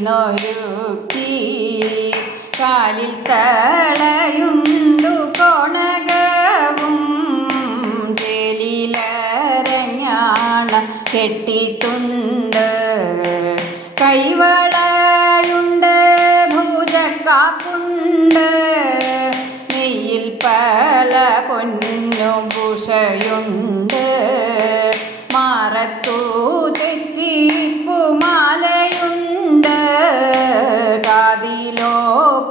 നിന്നൊരുക്കി കാലിൽ തളയുണ്ടു കോണകവും. ജലിലരഞ്ഞാണ കെട്ടിട്ടുണ്ട്. കൈവളയുണ്ട് ഭൂജക്കാപ്പുണ്ട്. നെയ്യിൽ പല പൊന്നു ഭൂഷയുണ്ട് മാറത്തൂ തെച്ചി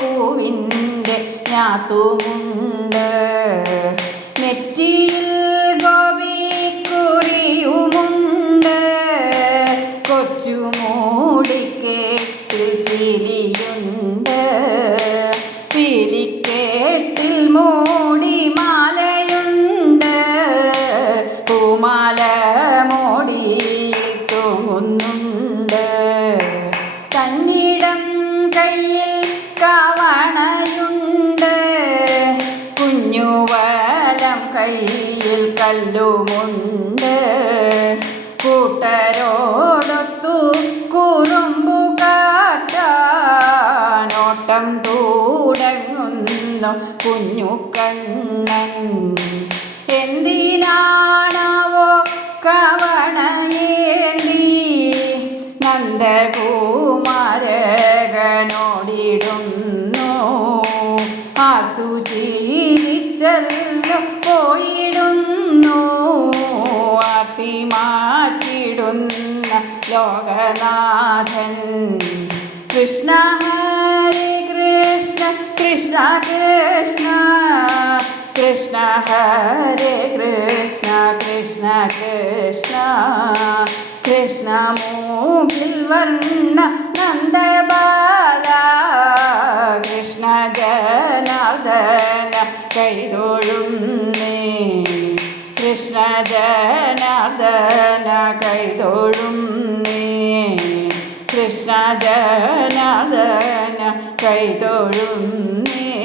പൂവിന്റെ ഞാത്തുമുണ്ട്. നെറ്റിയിൽ ഗോപിക്കുറിയുമുണ്ട്. കൊച്ചുമൂടിക്കേട്ടിൽ പിലിയുണ്ട് പിലിക്കേട്ടിൽ മൂടി മാലയുണ്ട് പൂമാല മോടിയിൽ തൂങ്ങുന്നുണ്ട്. തന്നിടം കയ്യിൽ കവണയുണ്ട് കുഞ്ഞുവലം കയ്യിൽ കല്ലുമുണ്ട്. കൂട്ടരോടൊത്തു കുറുമ്പു കാട്ടാനോട്ടം കുഞ്ഞു കണ്ണൻ. ചിരിച്ചല്ലോ പോയിടുന്നു ആർത്തി മാറ്റിടുന്ന ലോകനാഥൻ. കൃഷ്ണ ഹരി കൃഷ്ണ കൃഷ്ണ കൃഷ്ണ കൃഷ്ണ ഹരേ കൃഷ്ണ കൃഷ്ണ കൃഷ്ണ. കൃഷ്ണ മൂകിൽ വർണ നന്ദബാല ജനാർദ്ദന കൈതൊഴുന്നേ. കൃഷ്ണ ജനാർദ്ദന കൈതൊഴുന്നേ. കൃഷ്ണ ജനാർദ്ദന കൈതൊഴുന്നേ.